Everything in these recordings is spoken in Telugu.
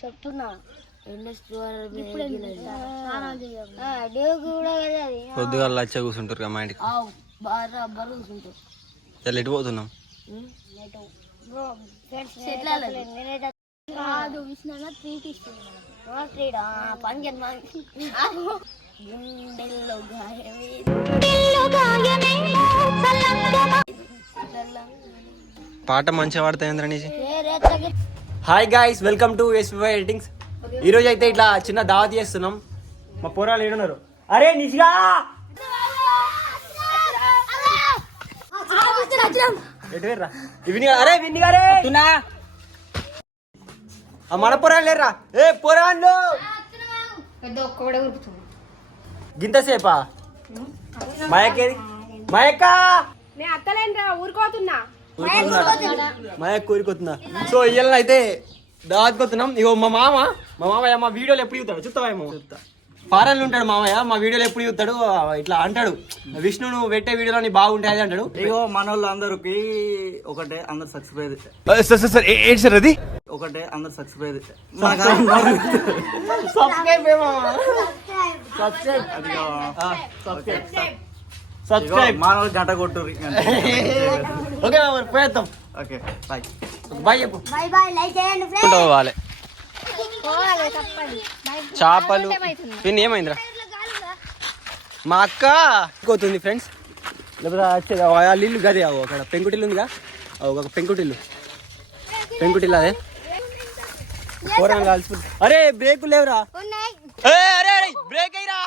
చెప్తున్నా పొద్దుగా లచ్చ కూర్చుంటారు మా ఇంటికి. చాలా ఎటు పోతున్నాం? పాట మంచిగా పాడతాయి నీసి. Hi guys, welcome to SP editings. ఈరోజు అయితే ఇట్లా చిన్న దావత్ చేస్తున్నాం. మా పోరాలు ఏడున్నారు. అరే నిష్గా అరే విన్ని గారే మన పోరాలు లేరా? ఏ పోరాళ్ళు గింతసేపా మయకేది? మయక్క మయక్క ఊరికొతున్నా. సో ఇవాళ అయితే దావత్కొస్తున్నాం. ఇగో మా మామయ్య మా వీడియోలు ఎప్పుడు చూస్తాడు చూస్తావేమో. ఫారెన్లో ఉంటాడు మామయ్య. మా వీడియోలు ఎప్పుడు చూస్తాడు ఇట్లా అంటాడు, విష్ణు నువ్వు పెట్టే వీడియోలో నీ బాగుంటాయి అంటాడు. ఇగో మన వాళ్ళు అందరికి ఒకటే, అందరు సబ్స్క్రైబ్ ఏంటి సార్ అది? ఒకటే, అందరు సబ్స్క్రైబ్ సబ్స్క్రైబ్ మన వాళ్ళు గంట కొట్టుర్రి. ఓకే పోయేద్దాం. ఓకే బాయ్ బాయ్ చెప్పు. పోవాలి చేపలు పిన్ని ఏమైందిరా? మా అక్క పోతుంది ఫ్రెండ్స్. లేకపోతే వచ్చేది వాళ్ళ ఇల్లు గదే అక్కడ పెంకుటిల్లు ఉందిగా, ఒక పెంకుటిల్లు అదే పోరాను కాల్సి. అరే బ్రేక్ లేవురా? అరే బ్రేక్ అయ్యిరా.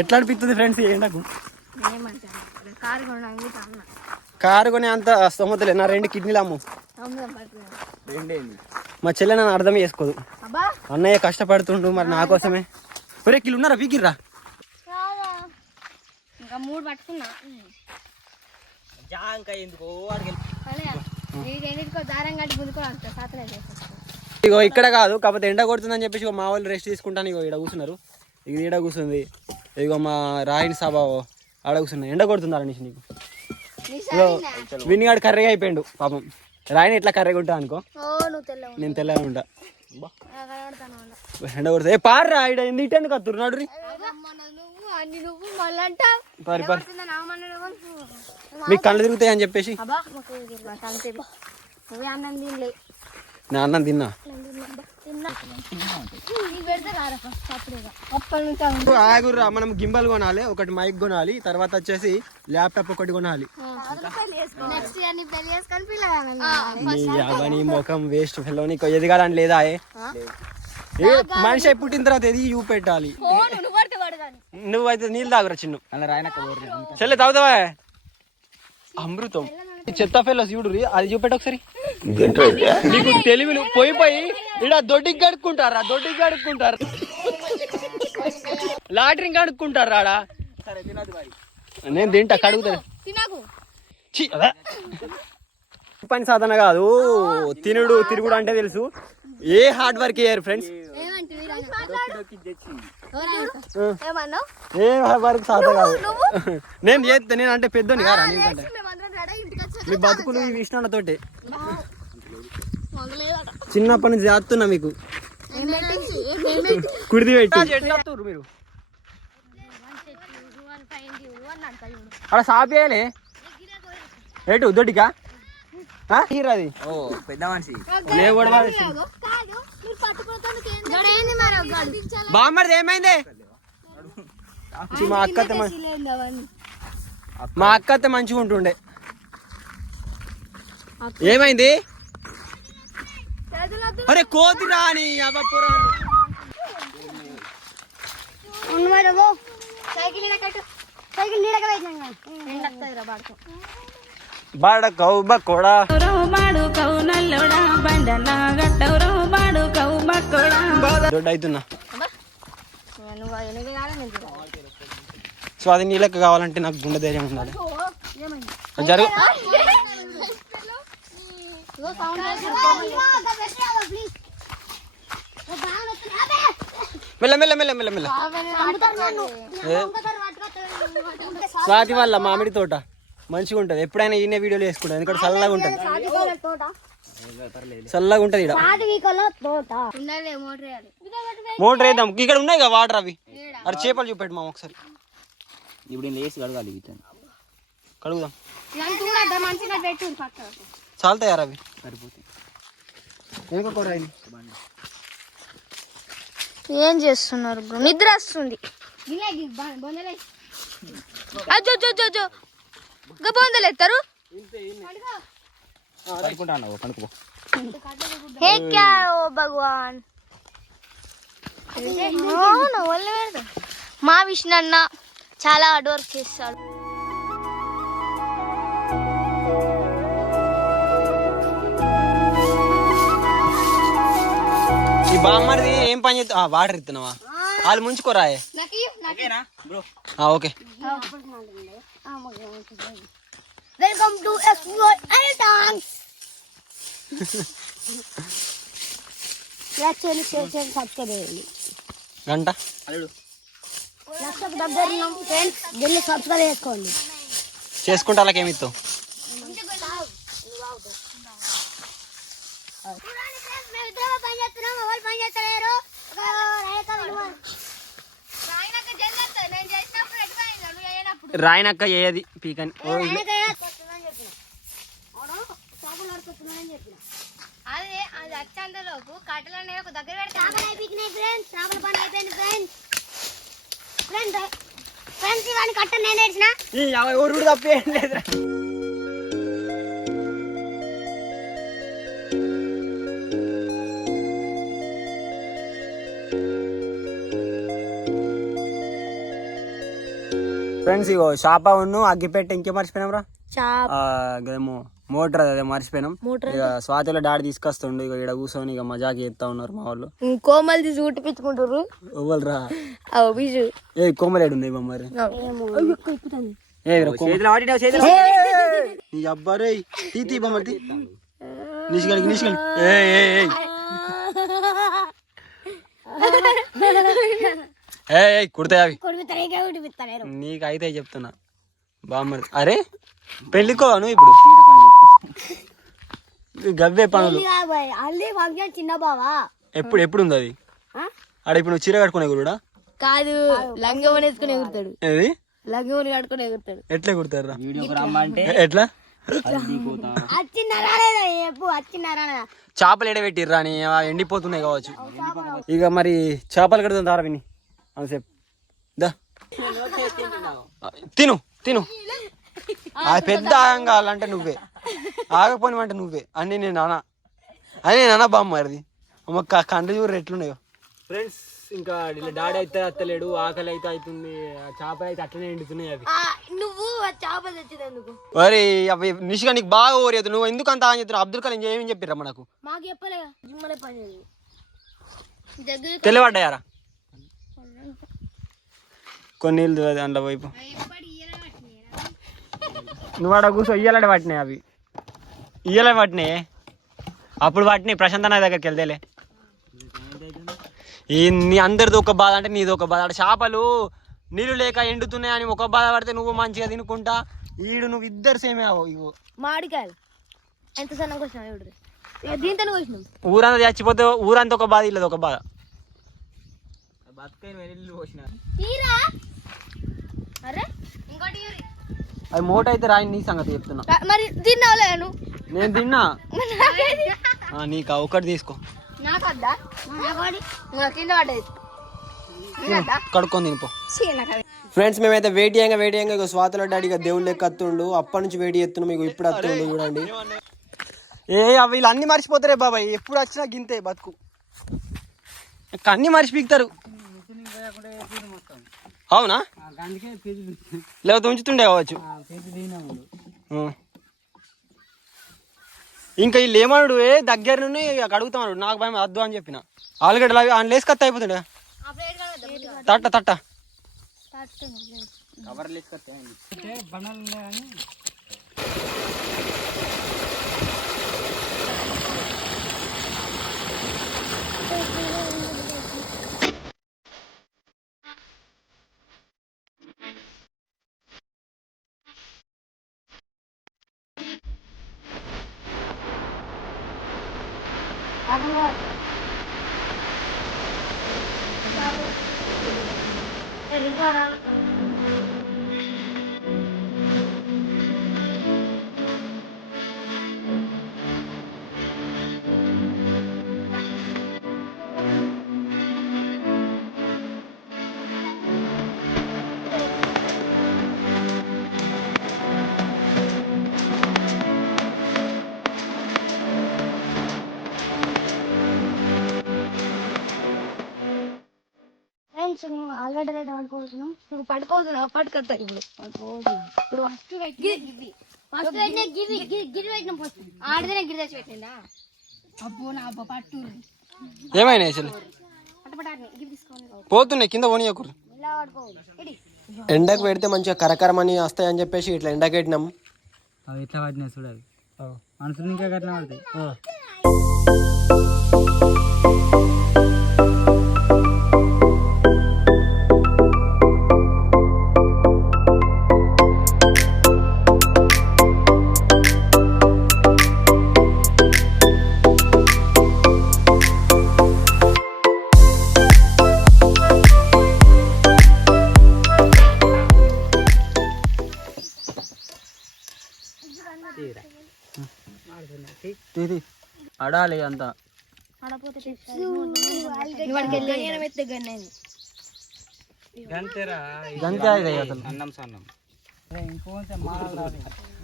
ఎట్లా అనిపిస్తుంది ఫ్రెండ్స్ ఎండకు? కారు కొని అంత స్తోమతలే. నా 2 కిడ్నీలు అమ్ము. మా చెల్లె నన్ను అర్థం చేసుకోదు. అన్నయ్య కష్టపడుతుండు మరి నా కోసమే. ఒరే కిలు ఉన్నారా? వీకిర్రా. ఇగో ఇక్కడ కాదు, కాకపోతే ఎండ కొడుతుందని చెప్పేసి మా వాళ్ళు రెస్ట్ తీసుకుంటాను. ఇగో ఇక్కడ కూర్చున్నారు. ఇది ఈడ కూర్చుంది. ఇగో మా రాయిని సభ ఆడ కూర్చున్నా. ఎండ కొడుతుందా నీకు? నీకు వినిగాడు కర్రీగా అయిపోయాడు పాపం. రాయిని ఎట్లా కర్రీగా ఉంటా అనుకో, నేను తెల్లగా ఉంటా. ఎండ కొడుతుంది. ఏ పార్రా ఇడ ఎందుకు వస్తున్నాడు? మీకు కళ్ళు తిరుగుతాయి అని చెప్పేసి నా అన్నం తిన్నా. ఆగుర్రా, మనం గింబల్ కొనాలి, ఒకటి మైక్ కొనాలి, తర్వాత వచ్చేసి ల్యాప్టాప్ ఒకటి కొనాలి. నీ ముఖం వేస్ట్ ఫెలో, నీకు ఎదగాలని లేదా? మనిషి పుట్టిన తర్వాత ఎదిగి చూపెట్టాలి. నువ్వైతే నీళ్ళు తాగురా చిన్ను. చెల్లె తాగుతావా? అమృతం. చెత్త ఫెలోస్ చూడు, అది చూపెట్ట ఒకసారి. నీకు తెలివిలు పోయి ఇక్కడ దొడ్డికి గడుక్కుంటారు లాటరింగ్ కడుక్కుంటారు ఆడ. నేను తింటా, కడుగుతా. పని సాధన కాదు, తిరుగుడు అంటే తెలుసు. ఏ హార్డ్ వర్క్ చేయరు ఫ్రెండ్స్. ఏ వర్క్ సాధన కాదు. నేను చేస్తా, నేను అంటే పెద్దోని కారా నీకంటే. మీ బతుకులు ఈ విష్ణుతోటి చిన్నప్పటి నుంచి చేస్తున్నా. మీకు కుడిది పెట్టి మీరు అక్కడ సాపేయాలి. ఏటు దొడ్డికా? అది పెద్ద మనిషి బామ్మది ఏమైంది? మా అక్క అయితే మంచిగా ఉంటుండే. ఏమైంది? అరే కోతి రాని బాడకౌ బకోడా దొడ్డ అవుతున్నా. సో అది నీళ్ళకి కావాలంటే నాకు గుండె ధైర్యం ఉండాలి. జరుగు మెల్ల మెల్ల మెల్ల మెల్ల మెల్ల స్వాతి వాళ్ళ మామిడి తోట మంచిగా ఉంటది. ఎప్పుడైనా ఈయన వీడియోలు వేసుకుంటాం ఎందుకంటే చల్లగా ఉంటది. చల్లగా ఉంటది ఇక్కడ. మోటర్ వేద్దాం. ఇక్కడ ఉన్నాయి కదా వాటర్ అవి. అరే చేపలు చూపెట్టు మా ఒకసారి. ఇప్పుడు లేసి కడగాలి. కడుగుదాం. చాలుతాయారు అవి. సరిపోతాయి. ఏం చేస్తున్నారు బ్రో? నిద్ర వస్తుంది. బొందలు ఎత్తారు. హే క్యా ఓ భగవాన్. మా విష్ణు అన్న చాలా హార్డ్ వర్క్ చేస్తాడు. ఈ బామ్మది ఏం పని చేస్తా? వాటర్ ఇస్తున్నావా? వాళ్ళు ముంచుకోరా. Okay. Welcome to explore items. Actually station subscribe గంట లక్షకు దగ్గర ఉన్నాం ఫ్రెండ్స్. వెళ్ళి సబ్స్క్రైబ్ చేసుకోండి. చేసుకుంటే వాళ్ళకి ఏమి ఇస్తావు? రాయనక్క చేయది పీకని. అదే అది వచ్చేంతలోపు కట్టెలు ఒక దగ్గర ఫ్రెండ్స్ ఇవన్నీ కట్ట నేను వేసిన ఎవరు తప్పేం లేదు. ఫ్రెండ్స్ ఇగో షాపా ఉన్ను అగ్గిపెట్టి ఇంకే మర్చిపోయినాం రా. ఏమో మోటార్ అదే మర్చిపోయినాం. ఇక స్వాతిలో డాడీ తీసుకొస్తుండు. ఇక ఇక్కడ కూర్చొని ఇక మజాకి ఎత్తా ఉన్నారు మా వాళ్ళు. కోమలు తీసి ఉట్టిపించుకుంటారు. ఎవ్వరు రా. బీజు ఏ కోమలేడు ఉంది మరి. నీ అబ్బారే తీ బొమ్మది నిష్గలికి నిష్గలి. కుడతాయి అవి నీకు అయితే చెప్తున్నా బామ్మది. అరే పెళ్ళికో నువ్వు ఇప్పుడు గవ్వే పనులు. చిన్న బావా ఎప్పుడు ఉంది అది? ఆడ ఇప్పుడు నువ్వు చీర కట్టుకునే కూడా కాదు, లంగమని వేసుకుని ఎగురుతాడు. ఏది లంగమని కట్టుకుని ఎగురుతాడు. ఎట్లా కుడతారా? ఎట్లా చేపలు ఎడబెట్టిర్రా అని ఎండిపోతున్నాయి కావచ్చు. ఇక మరి చేపలు కడుతుంది తారా విని అంతసేపు దా తిను తిను. అది పెద్ద ఆగం కావాలంటే నువ్వే, ఆగపోనివంటే నువ్వే అన్ని. నేను అనా బామ్మ అది కండ్రి చూరు ఎట్లున్నాయో. ఫ్రెండ్స్ ఇంకా డాడీ అయితే అత్తలేడు, ఆకలి అయితే అవుతుంది. చేపలు అయితే అట్లనే ఎండుతున్నాయి అవి. నువ్వు చేపలు తెచ్చేందుకు మరి అవి నిషిగా నీకు బాగా ఓరియదు. నువ్వు ఎందుకు అంత అని చెప్తున్నావు? అబ్దుల్ కలాం ఏమని చెప్పిర్రా మనకు? మాకు చెప్పలేగా జిమ్మలే పని తెలియబడ్డాయారా కొన్ని నీళ్ళు అందులో వైపు. నువ్వు ఆడ కూర్చో. ఇయ్యాలంటే పట్టినాయి అవి, ఇయ్యాలే పట్టినాయి. అప్పుడు పట్టినాయి ప్రశాంత్ అన్న దగ్గరికి వెళ్తేలే. నీ అందరిది ఒక బాధ అంటే నీది ఒక బాధ. అక్కడ చేపలు నీళ్ళు లేక ఎండుతున్నాయి అని ఒక బాధ పడితే నువ్వు మంచిగా తినుకుంటా ఈడు నువ్వు ఇద్దరు సేమే అవు. ఇగో మామిడికాయలు ఎంత సన్నగా వచ్చినా దీంతో వచ్చినాం. ఊరంతా చచ్చిపోతే ఊరంతా ఒక బాధ, ఇల్లది ఒక బాధ. అది మూట అయితే రాయి. నీ సంగతి చెప్తున్నా. మరి తిన్నావులే నువ్వు? నేను తిన్నా. నీకు ఒకటి తీసుకో. కడుక్కొని తినిపో. ఫ్రెండ్స్ మేమైతే వేడి అయ్యంగా స్వాతిలో డాడీగా దేవుళ్ళు లెక్క అత్తుండు. అప్పటి నుంచి వేడి ఎత్తున్నా మీకు ఇప్పుడు అత్తుండు చూడండి. అవి వీళ్ళు అన్ని మర్చిపోతారే బాబాయ్. ఎప్పుడు వచ్చినా గింతే బతుకు. అన్ని మర్చిపోతారు. అవునా? లేకపోతే ఉంచుతుండే కావచ్చు. ఇంకా వీళ్ళు ఏమన్నాడు దగ్గర నుండి అడుగుతాడు. నాకు భయం వద్దు అని చెప్పిన. ఆలుగడ్డలు అవి ఆయన లేసుకత్త అయిపోతుండే. తట్ట కవర్ లేసుకత్తే ఆల్రెడీ పడుకోతున్నాం. నువ్వు పడుకోతున్నావు, పట్టుకొస్తా ఇప్పుడు. ఆడదే గిరి తెచ్చి పెట్టిందా? అబ్బో నా అబ్బా పట్టు ఏమైనా అసలు పోతున్నాయి కింద పోనీయకూరు. ఎండకు పెడితే మంచిగా కరకరమని వస్తాయని చెప్పేసి ఇట్లా ఎండకు పెట్టినాం. అవి ఇట్లా పడినాయి చూడాలి, మనుషులు ఇంకా కట్టిన పడతాయి. ఆడాలి అంతా అన్నం సన్నం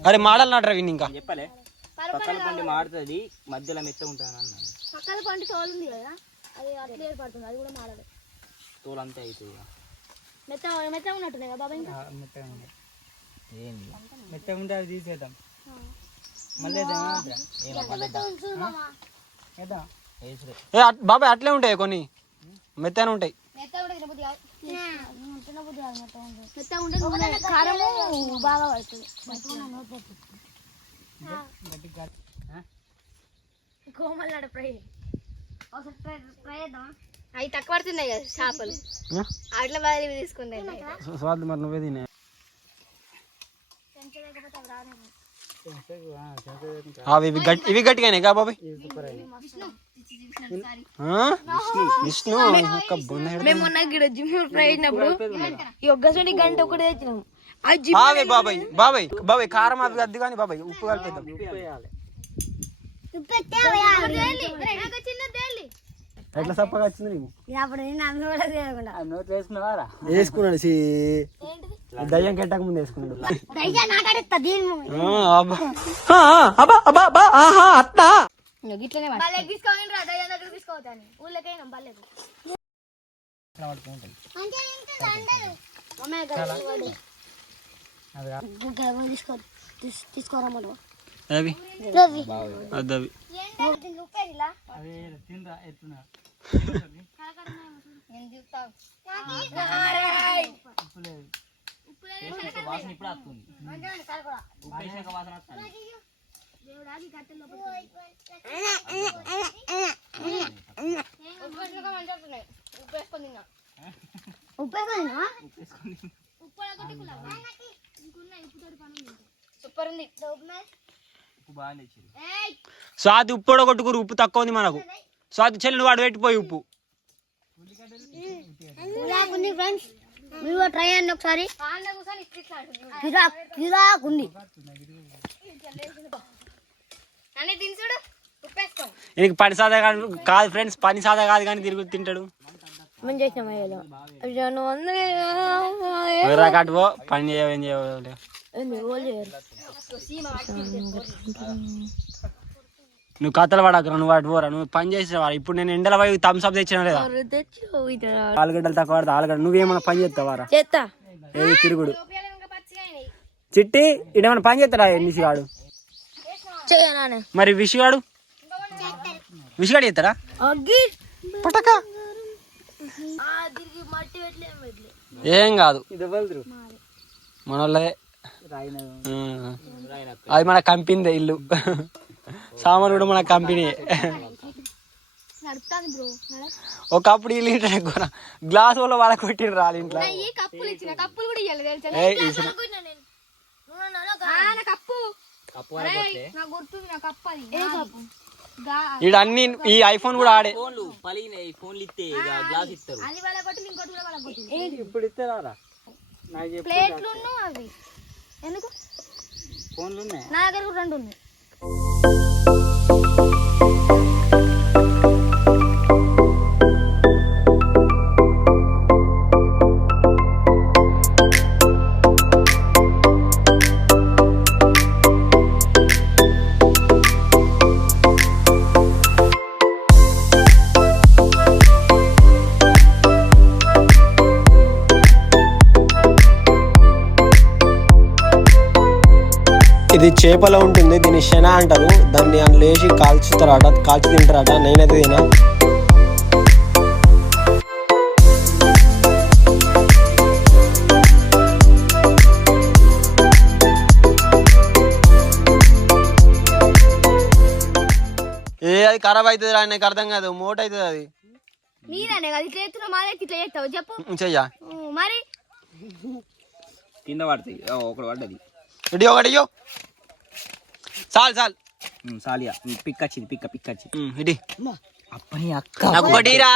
అరే మాడల్ నాటరా విని ఇంకా చెప్పలే. పక్కన పండి మాడుతుంది, మధ్యలో మెత్త ఉంటుంది అన్నాను. పక్కన పండి తోలు ఉంది కదా, అది అట్లా ఏర్పడుతుంది, అది కూడా మాడదు. తోలు అంతే అవుతుంది. మెత్తగా ఉన్నట్టున్నాయి కదా బాబా. ఇంకా మెత్తగా ఉంది, మెత్తగా ఉంటే అవి తీసేద్దాం. మళ్ళీ బాబాయ్ అట్లే ఉంటాయి కొన్ని మెత్తనే ఉంటాయి. బాగా పడుతుంది. కోమల్లాడ ఫ్రై అవి తక్కువ పడుతున్నాయి కదా చేపలు, అట్లా బాగా తీసుకుంటాయి. స్వాద్ మరి నువ్వే తినే ఇవి గట్టిగానే కా బాబాయ్. విష్ణు గంట ఒకటి తెచ్చినాం. బాబాయ్ బాబాయ్ బాబాయ్ కారం అవి అద్దు కానీ బాబాయ్ ఉప్పు కలిపేద్దాం. ఎట్లా సప్పగా వచ్చింది నీకు? వేసుకున్నాడు దయ్యం కెట్టక ముందు వేసుకున్నాడు. తీసుకోరమ్మ అవి అవి వాసన ఇప్పుడు వస్తుంది. వాసన స్వాతి ఉప్పు కొట్టుకురు, ఉప్పు తక్కువ ఉంది మనకు. స్వాతి చెల్లి వాడు పెట్టిపోయి ఉప్పు మీరు ట్రై అయ్యండి ఒకసారి. ఈయనకి పని సాదా కాదు ఫ్రెండ్స్, పని సాదా కాదు కానీ తిరుగు తింటాడు. కాటువో పని చేయవు ఏం చేయవు. నువ్వు కథలు పడకరా, నువ్వు వాటి పోరా, నువ్వు పని చేసిన. ఇప్పుడు నేను ఎండల పోయి థమ్స్ అప్ తెచ్చినా లేదా? ఆలుగడ్డలు తక్కువ పడతా ఆలుగడ్డ. నువ్వేమన్నా పని చేస్తావారా? ఏది తిరుగుడు చిట్టి ఇడేమన్నా పని చేస్తాడా నిషిగాడు? మరి విషగాడు చేస్తాడా? పటక ఏం కాదు, మనోళ్ళదే. అది మన కంపెనీ ఇల్లు, సామాన్ కూడా మన కంపెనీ. ఒకప్పుడు ఇల్లు గ్లాస్ వల్ల వాళ్ళ కొట్టిన రాలి ఇంట్లో. ఈడ అన్ని ఈ ఐఫోన్ కూడా ఆడే ఫోన్లు పలిగినాయి ఫోన్లు ఇస్తే గ్లాస్ ఇస్తారు అది వాళ్ళ కొట్టి ఇంకోటి కూడా వాళ్ళ కొట్టి ఇప్పుడు ఇస్తారా ప్లేట్లు అవి ఎందుకు ఫోన్లు ఉన్నాయి నా దగ్గర కూడా 2 ఉన్నాయి. ఇది చేపలో ఉంటుంది, దీన్ని శన అంటారు. దాన్ని అందులో వేసి కాల్చుతారట, కాల్చి తింటారట. నేనైతే తినా. అది ఖరాబ్ అవుతుంది రా, నాకు అర్థం కాదు. మోట అవుతుంది అది. మీరనే కదా ఇట్లా చేస్తున్నా, మాదే ఇట్లా చేస్తావు చెప్పు. చెయ్యా మరి కింద పడుతుంది ఒకటి పడ్డది. ఇడి ఒకటి చాలు చాలు సాలియా పిక్ వచ్చింది పిక్ వచ్చింది ఇడి అప్పని అక్క నాకు ఒకటి రా.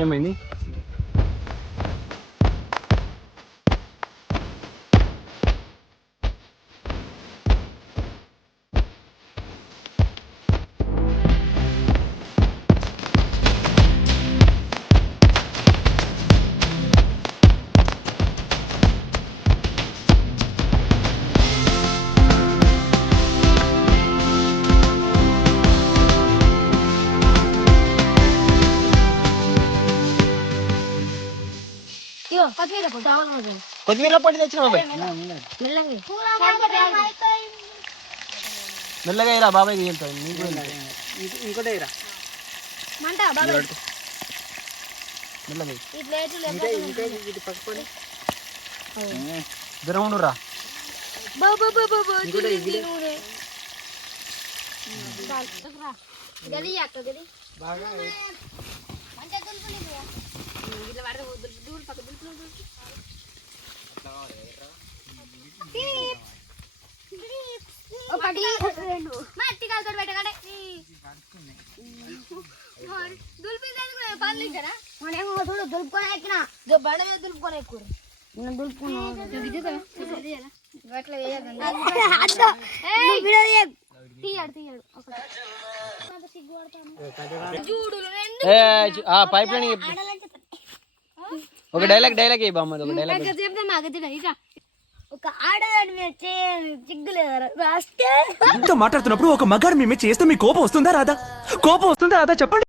ఏమైంది? కొత్తిమీర పొడి తెచ్చిన మెల్లగా ఇరా బాబాయ్ వెళ్తాడు. ఇంకోటి దూరం రా. దులుపుకొని ఎక్కినా బండ మీద దులుపుకొని ఎక్కువ పైప్ లైన్ ఒక డైలాగ్ బామ్మ ఒక డైలాగ్ ఒక ఆడదాని మీద చిగ్గులేదా ఇంత మాట్లాడుతున్నప్పుడు ఒక మగాడు మీ మీద చేస్తే మీ కోపం వస్తుందా రాదా? కోపం వస్తుందా రాదా చెప్పండి.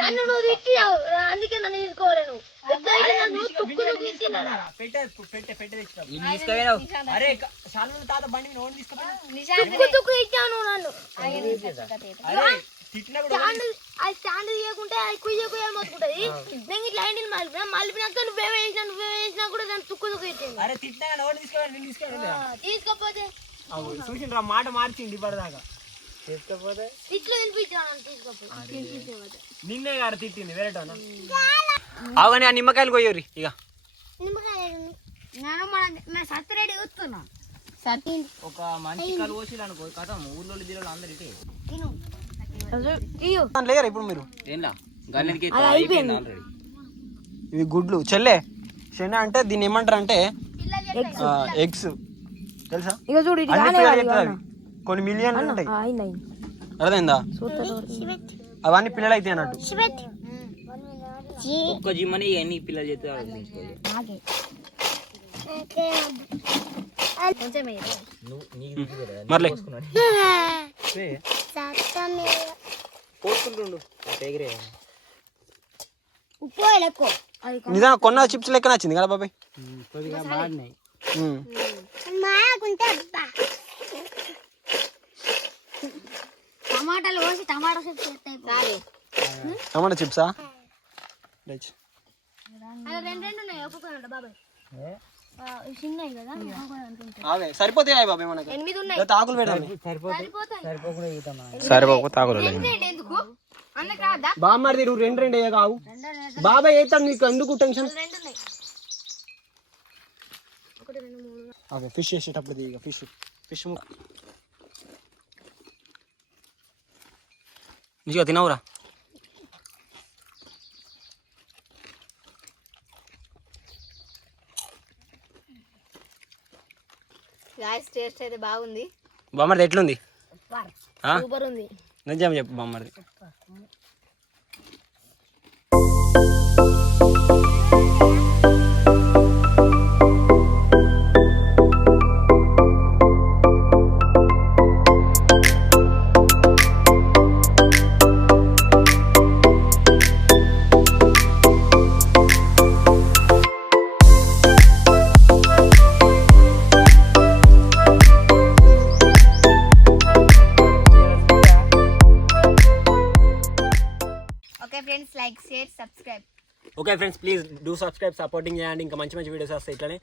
నన్ను నువ్వు తిట్టినావు, అందుకే నన్ను తీసుకోలేను. స్టాండ్ తీయకుంటే కుయ్య కుయ్యాలి మొత్తుకుంటది. నేను ఇట్లా హ్యాండిల్ మలిపినాక నువ్వేమో చేసినా కూడా దాన్ని తుక్కు తీసుకోపోతే చూసిండ్రా మాట మార్చిండి ఇప్పటిదాకా. ఇట్లా తీసుకోపోతే నిన్నే గారు తిట్టింది వేరేటో అవని ఆ నిమ్మకాయలు కొయ్యూరి ఇక సత్తురెడ్డి వస్తున్నా ఒక మంచి కాలు పోసి అనుకో కథ ఊర్లో జిల్లాలో అందరు ఇటే లేరు ఇప్పుడు మీరు ఆల్రెడీ ఇవి గుడ్లు చెల్లె శన అంటే దీన్ని ఏమంటారు అంటే ఎగ్స్ తెలుసా? కొన్ని మిలియన్లు ఉంటాయి అర్థమైందా? అవన్నీ పిల్లలు అయితే అన్నట్టు. ఒక్క జిమ్మని ఎన్ని పిల్లలు చేస్తే మరలే పోసుకుంటుండు నిజంగా కొన్న చిప్స్ లెక్క నచ్చింది కదా బాబాయ్. టమాటాలు కోసి టమాటా చిప్స్ చేస్తాయి. టమాటా చిప్సా? రైట్. అలా రెండు ఉన్నాయి ఒక్కొక్క బాబాయ్. చిన్నవి కదా అవే సరిపోతాయి బాబాయ్ మనకి. 8 ఉన్నాయి. తాకులు పెడదాం. సరిపోకు తాకులు ఎందుకు అన్నకు రాదా? బామ్మది నువ్వు రెండు కావు బాబాయ్ వేస్తాను నీకు ఎందుకు టెన్షన్. 2 ఉన్నాయి. 1 2 3. ఓకే ఫిష్ చేసేటప్పుడు ఇక ఫిష్ మంచిగా తినవురా. గాయ్స్ టేస్ట్ అయితే బాగుంది. బామ్మది ఎట్లుంది? సూపర్ ఉంది. నిజం చెప్పు బామ్మది. Okay friends, like share subscribe. Okay friends please do subscribe, supporting చేయండి. ఇంకా మంచి మంచి వీడియోస్ వస్తాయి ఇట్లానే.